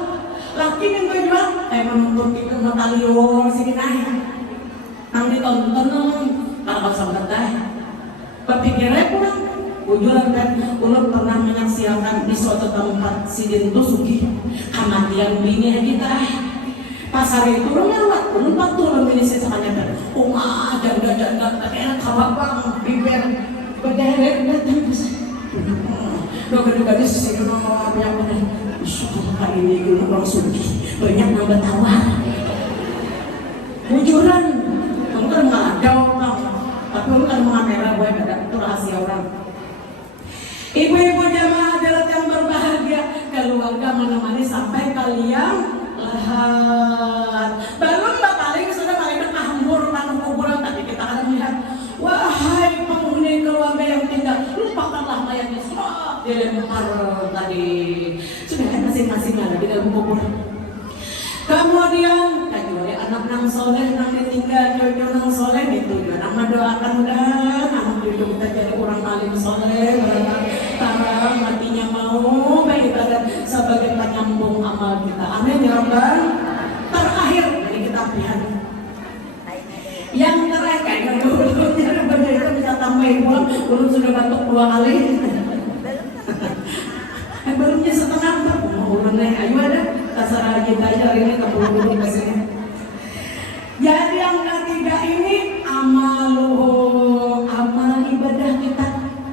Laki yang jual menonton TV Natalio sini naik. Nang ditonton kalau sampai dah. Berpikirnya pulang. Ujuran kan ulun pernah menyaksikan di suatu tempat sidin itu sugih kematian bini kita. Pasar itu lewat, ulun turun ini sesamanya kan. Umah janda-janda kayak kababang bibir berderet datang ke sana. Gadis sini nama yang benar. Syukur ini ulun orang sugih banyak nambah tawa. Ujuran, mungkin nggak ada orang, tapi ulun kan mengamera buat ada itu rahasia orang. Ibu-ibu jamaah adalah yang berbahagia, keluarga menemani sampai kalian lahat. Belum paling sudah malaikat menghambur tanah kuburan, tapi kita akan melihat, wahai penghuni keluarga yang tinggal, lupakanlah mayatnya semua dilempar tadi. Sudah kan masing-masing ada di dalam kuburan. Kemudian kecuali anak nang soleh nang ditinggal cucu nang soleh itu juga nama doakan dan anak cucu kita jadi orang alim soleh karena matinya mau beribadah sebagai penyambung amal kita. Amin ya Rabbal. Terakhir dari kita lihat yang terakhir yang dulunya berbeda bisa tambahin uang belum sudah batuk 2 kali. Belumnya setengah ulunnya ayo ada kasar kita aja hari ini keburu-buru ke sini. Jadi yang ketiga ini amal ibadah kita.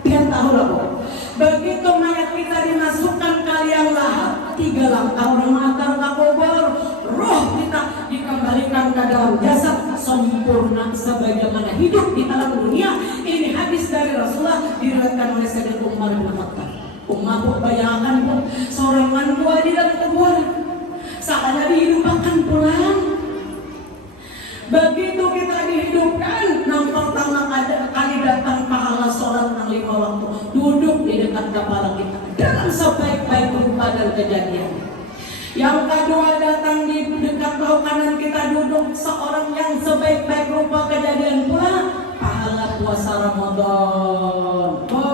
Pian tahu lah Bu. Begitu mayat kita dimasukkan ke liang lahat, 3 langkah orang matar tak kubur, roh kita dikembalikan ke dalam jasad sempurna sebagaimana hidup di alam dunia. Ini hadis dari Rasulullah diriwayatkan oleh Sayyidina Umar bin Khattab. Umar bayangkan pun sorangan gua di dalam kubur saatnya dihidupkan pulang. Begitu kita dihidupkan, yang pertama kali datang pahala sholat 5 waktu duduk di dekat kepala kita dalam sebaik-baik rupa dan kejadian. Yang kedua datang di dekat bahu kanan kita duduk seorang yang sebaik-baik rupa kejadian pula pahala puasa Ramadan. Bu,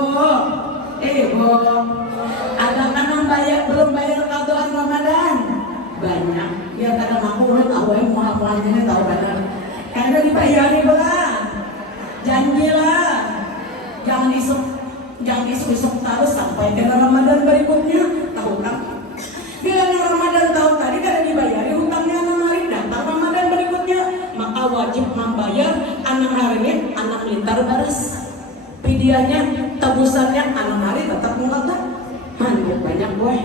ada kan yang belum bayar kadoan Ramadan? Banyak. Biar kadang aku tahu yang mual-mualnya tahu kadang. Karena dibayari belah. Janjilah. Jangan isuk terus sampai ke Ramadan berikutnya. Tahu kan? Bila Ramadan tahun tadi kada dibayari hutangnya hari datang Ramadan berikutnya, maka wajib membayar anak hari anak lintar baras. Pidianya, tebusannya anak hari tetap mengatakan banyak boy.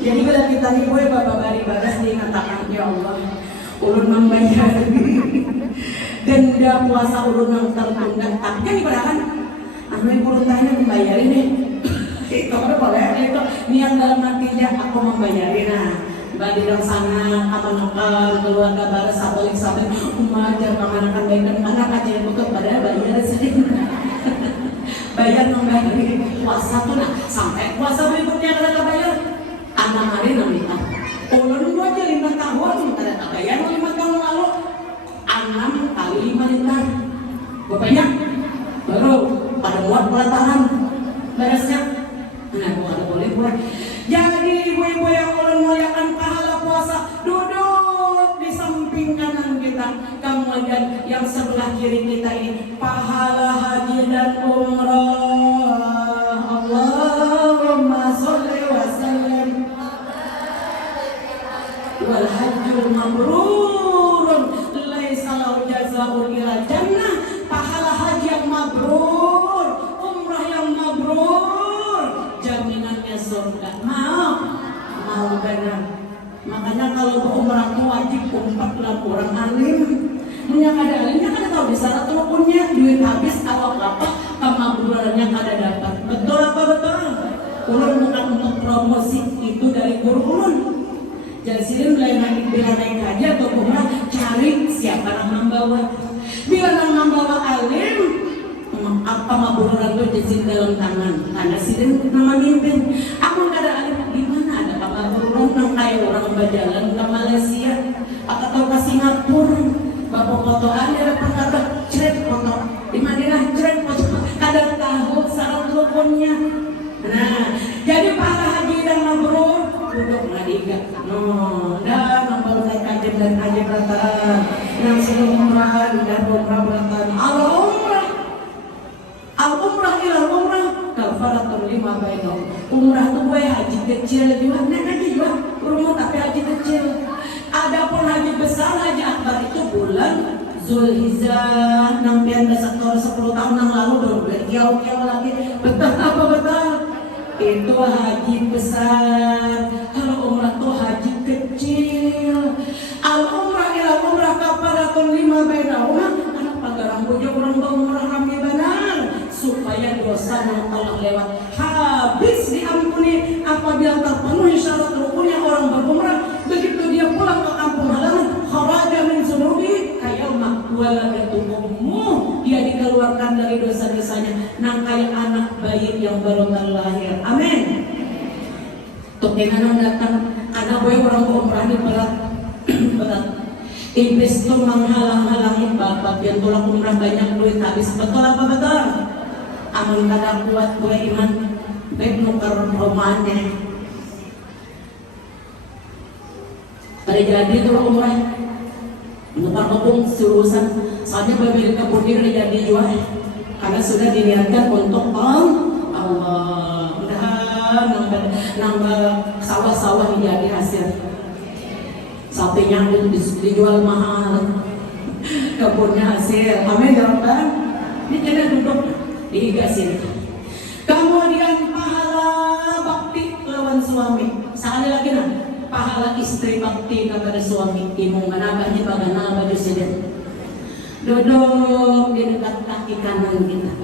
Jadi bila kita nih boy bapak bari baras dikatakan ya Allah ulun membayar denda puasa ulun yang tertunda. Tapi kan ibaratkan anu ulun tanya membayarin nih itu apa boleh itu niat dalam hatinya aku membayarin. Nah badi dong sana aman-aman keluarga baras sabalik umat jangan aman-aman baikkan anak aja yang butuh pada bayar sering bayar membayar puasa tuh nah sampai puasa berikutnya kada bayar anak hari namita ulun gua aja 5 tahun kada bayar 5 tahun lalu 6 kali 5 liter kemudian yang sebelah kiri kita ini pahala haji dan umrah. Allahumma sholli wa sallim wal hajjul mabrurun laisa lahu jazaa'un illa jannah. Pahala haji yang mabrur, umrah yang mabrur, jaminannya surga. Mau benar. Makanya kalau umrah itu wajib umpatlah orang alim. Yang ada alimnya kan tahu di syarat rukunnya, duit habis awak apa kemabrurannya kada dapat. Betul apa betul? Ulun bukan untuk promosi, itu dari guru ulun. Jadi sini bila naik haji atau umrah cari siapa yang membawa. Bila yang membawa alim, apa mabruran itu di dalam tangan. Karena sini nama mimpin. Aku kada alim gimana ada mabruran yang kayak orang berjalan ke Malaysia atau ke Singapura. Bapak fotoan ada perkara cret foto di Madinah cret foto. Kadang tahu syarat rukunnya. Nah, jadi pahala haji dan mabrur duduk ngadiga. Dan membawa kajian dan haji berataran yang sebelum umrah dan umrah berataran. Al-umrah ila umrah kafaratul lima bainahum. Umrah itu gue haji kecil juga, nek haji juga rumah tapi haji kecil. Adapun haji besar, haji akbar itu bulan Zulhijjah, nampian sektor 10 tahun yang lalu dong berkiau-kiau lagi. Betul apa betul? Itu haji besar. Kalau umrah itu haji kecil. Al-umrah ila umrah kafaratul lima bainahum. Anak pagarang bojo orang umrah ramai benar supaya dosa yang telah lewat habis diampuni apabila terpenuhi syarat rukunnya orang berumrah. Begitu dia pulang ke kampung halaman, kharaja min dzunubi kayauma waladatu ummuh, dia dikeluarkan dari dosa-dosanya nang kayak anak bayi yang baru terlahir. Amin. Tuh kenangan datang karena boy orang berumrah ini berat. Iblis itu menghalang-halangi bapak yang tulang umrah banyak duit habis. Betul apa betul? Amun kada kuat gue iman baik nukar romannya. Kada jadi tuh umrah nukar kepung selurusan soalnya bagi kebun ini jadi jual karena sudah diniatkan untuk Allah. Mudah-mudahan nambah sawah-sawah jadi hasil sapinya dijual mahal kebunnya hasil. Amin ya Rabbal. Ini kita duduk dihiga sini. Kemudian pahala bakti lawan suami. Sekali lagi nah, pahala istri bakti kepada suami. Imong manabahnya bagana baju sedih. Duduk di dekat kaki kanan kita.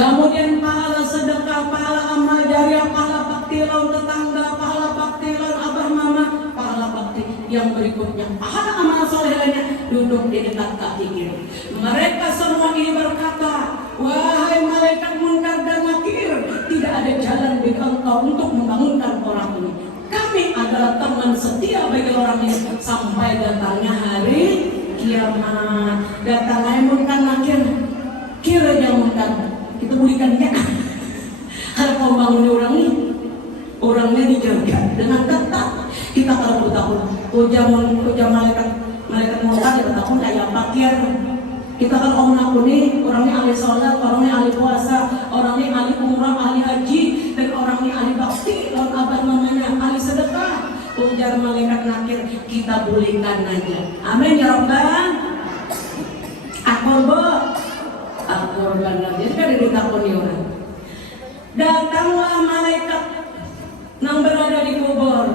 Kemudian pahala sedekah, pahala amal jariah, pahala bakti lawan tetangga, pahala bakti lawan abah mama, pahala bakti yang berikutnya pahala amal soleh lainnya duduk di dekat kaki kiri. Mereka semua ini berkata, wahai malaikat munkar dan nakir, tidak ada jalan bagi engkau untuk membangunkan orang ini. Kami adalah teman setia bagi orang ini sampai datangnya hari kiamat. Datangnya munkar nakir, kiranya munkar kita berikan dia. Kalau kau bangun orang ini, orangnya dijaga dengan ketat. Kita kalau bertahun, ujar malaikat munkar dia bertahun kayak pakir. Kita kan orang aku nih, orangnya ahli sholat, orangnya ahli puasa, orangnya ahli umrah, ahli haji, dan orangnya ahli bakti, lawan abad mamanya ahli sedekah. Ujar malaikat nakir, kita bolehkan aja. Amin ya Rabbal. Akorban lagi, jadi kan ditakuni orang. Datanglah malaikat yang berada di kubur.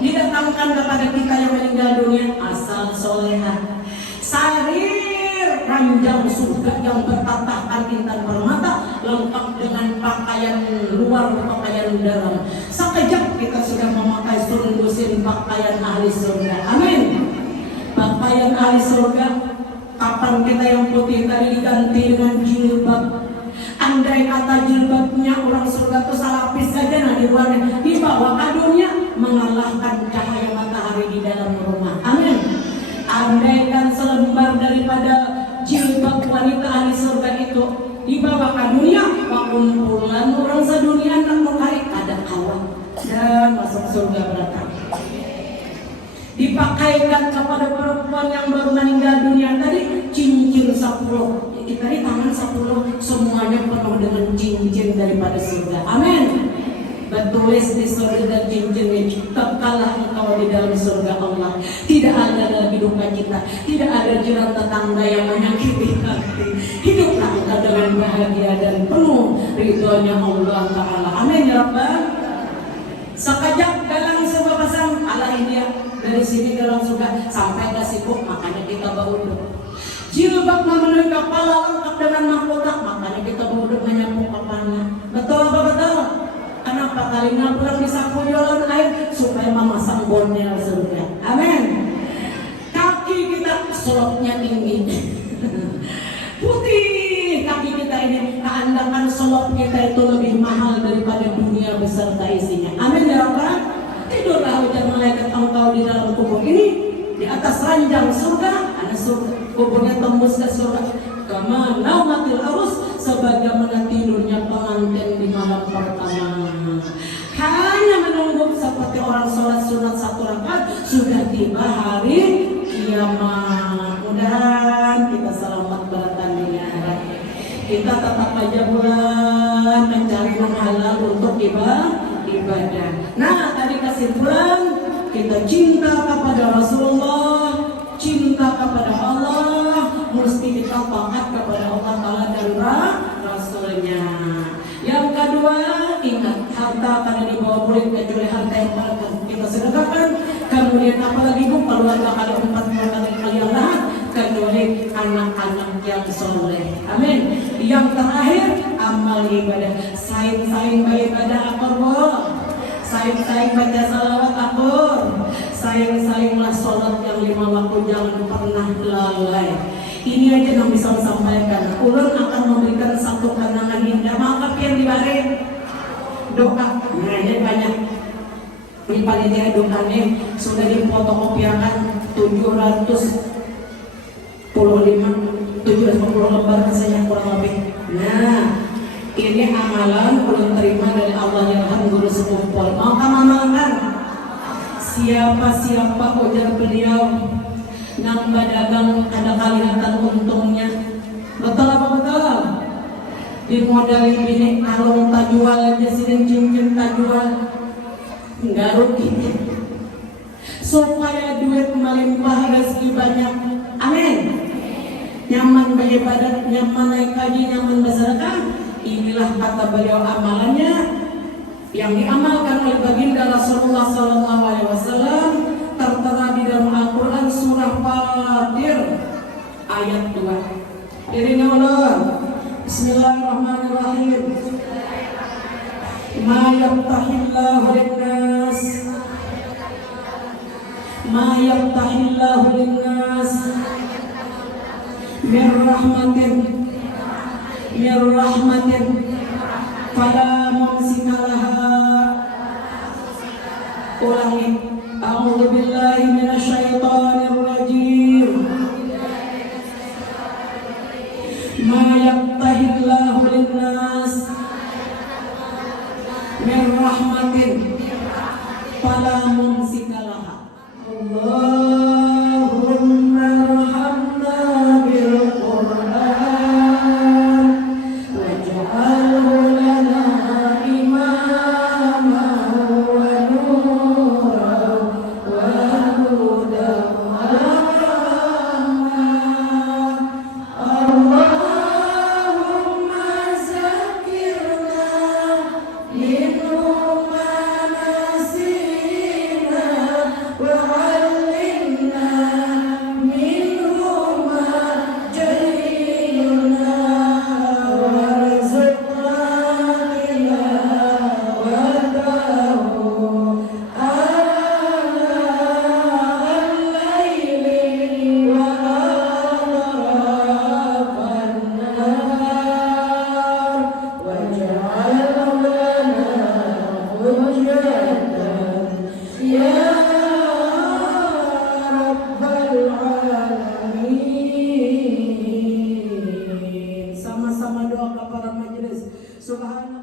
Didatangkan kepada kita yang meninggal dunia asal solehah, sarir ranjang surga yang bertatakan intan permata, lengkap dengan pakaian luar pakaian dalam. Sekejap kita sudah memakai sundusin pakaian ahli surga. Amin. Pakaian ahli surga. Kapan kita yang putih tadi diganti dengan jilbab? Andai kata jilbabnya orang surga itu salapis saja nah di luarnya, di bawah kadonya mengalahkan cahaya matahari di dalam rumah. Amin. Andaikan selembar daripada jilbab wanita ahli surga itu di bawah kadonya, kumpulan orang sedunia tak mengkait ada awan dan masuk surga belakang. Di dipakaikan kepada perempuan yang baru meninggal dunia tadi cincin 10. Kita di tangan 10 semuanya penuh dengan cincin daripada surga. Amin. Bertulis di surga cincinnya, kekalah engkau di dalam surga Allah. Tidak ada lagi duka cita, tidak ada jiran tetangga yang menyakiti hati. Hiduplah engkau dengan bahagia dan penuh ridhonya Allah Ta'ala. Amin ya Rabbal. Sekejap dalam sebuah pasang ala India dari sini dalam surga sampai ke Sibuk, makanya kita berwudhu. Jilbab memenuhi kepala lengkap dengan mahkota, makanya kita berwudhu menyapu kepala. Betul apa betul? Kenapa kalinya pulang disapu jualan air supaya memasang bornel surga. Amin. Kaki kita soloknya tinggi, putih kaki kita ini. Keandakan solok kita itu lebih mahal daripada dunia beserta isinya. Amin ya Rabbal. Tidurlah ujar malaikat engkau di dalam kubur ini di atas ranjang surga. Ada surga, kuburnya tembus ke surga. Kama naumatil arus, sebagaimana tidurnya pengantin di malam pertama. Hanya menunggu seperti orang sholat sunat 1 rakaat sudah tiba hari kiamat. Mudah-mudahan kita selamat bertanding. Kita tetap aja bulan mencari yang halal untuk ibadah. Nah, tadi kesimpulan kita cinta kepada Rasulullah, cinta kepada Allah, mesti kita taat kepada Allah Ta'ala dan Rasulnya. Yang kedua, ingat harta karena dibawa murid kecuali harta yang kita sedekahkan. Kemudian apalagi keluarga kalau 40 kali yang lahat kecuali anak-anak yang soleh. Amin. Yang terakhir amal ibadah. Saing-saing ibadah akor, saing-saing baca salawat akor, saing-sainglah sholat yang 5 waktu, jangan pernah lalai. Ini aja yang bisa sampaikan. Ulun akan memberikan satu kenangan indah. Maaf yang dibalik doa. Nah ini banyak. Ini panitia doanya sudah difotokopiakan 750 lembar rasanya kurang lebih. Nah ini amalan ulun terima dari Allah yang Guru sekumpul. Mau kamu amalkan? Siapa ujar beliau nang dagang ada kelihatan untungnya. Betul apa betul? Dimodalin bini kalung tak jual aja, sini cincin tak jual, nggak rugi. Supaya duit melimpah, rezeki banyak. Amin. Nyaman beribadat, nyaman naik haji, nyaman bersedekah. Inilah kata beliau amalannya yang diamalkan oleh baginda Rasulullah SAW. Tertera di dalam Al-Quran surah Fatir ayat 2. Dirinya Allah. Bismillahirrahmanirrahim. Ma yaftahillahu linnas, ma yaftahillahu linnas min rahmatin fala mumsika laha. Ulangi. A'udzu billahi minasyaitonir rajim. Ma yaftahillahu linnas min rahmatin fala mumsika laha. Allahumma arhamna bil Qur'an waj'alhu lana imama wa nuran wa hudan wa rahmah. Allahumma zakirna minhu ma nasina wa 'allimna minhu ma jahilna warzuqna tilawatahu al-laili wa atrafan nahar waj'al lana hujjatan ya Rabbal Alamin. Sama-sama doa kepada majelis. Subhanallah.